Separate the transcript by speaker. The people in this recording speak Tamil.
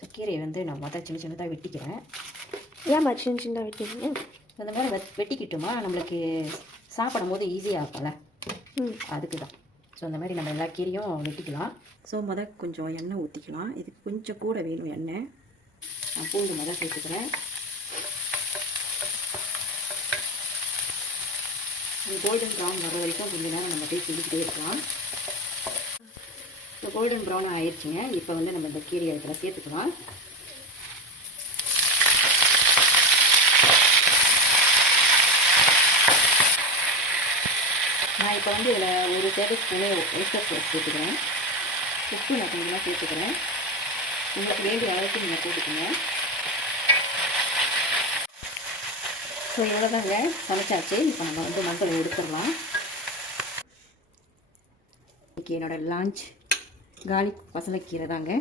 Speaker 1: ஸோ கீரையை வந்து நான் மொதல் சின்ன சின்னதாக வெட்டிக்கிறேன்.
Speaker 2: ஏன்மா சின்ன சின்ன வைக்கிறீங்க
Speaker 1: அந்த மாதிரி வெட் வெட்டிக்கிட்டோமா நம்மளுக்கு சாப்பிடும் போது ஈஸியாக இருக்கும்ல.
Speaker 2: ம்.
Speaker 1: அதுக்கு தான் ஸோ அந்த மாதிரி நம்ம எல்லா கீரையும் வெட்டிக்கலாம். ஸோ முத கொஞ்சம் எண்ணெய் ஊற்றிக்கலாம் இதுக்கு கொஞ்சம் கூட வேணும் எண்ணெய். நான் பூண்டு முத சேர்த்துக்கிறேன். கோல்டன் ப்ரௌன் வர வரைக்கும் கொஞ்ச நேரம் நம்ம அப்படியே செஞ்சுக்கிட்டே இருக்கலாம். கோல்டன் ப்ரௌன் ஆயிடுச்சுங்க இப்போ வந்து நம்ம இந்த கீரையை இதில் சேர்த்துக்கலாம். நான் இப்போ வந்து இதில் ஒரு டேபிள் ஸ்பூனே ஒயிஸ்டர் சோஸ் சேர்த்துக்கிறேன். உப்பு நான் கொஞ்சமாக சேர்த்துக்கிறேன். உங்களுக்கு வேண்டிய அளவுக்கு நீங்கள் போட்டுக்கோங்க ஸோ இவ்வளோதாங்க சமைச்சாச்சு. இப்போ நம்ம வந்து மக்களை எடுத்துடலாம். இன்றைக்கி என்னோடய லான்ச் கார்லிக் பசலைக்கீரை தாங்க.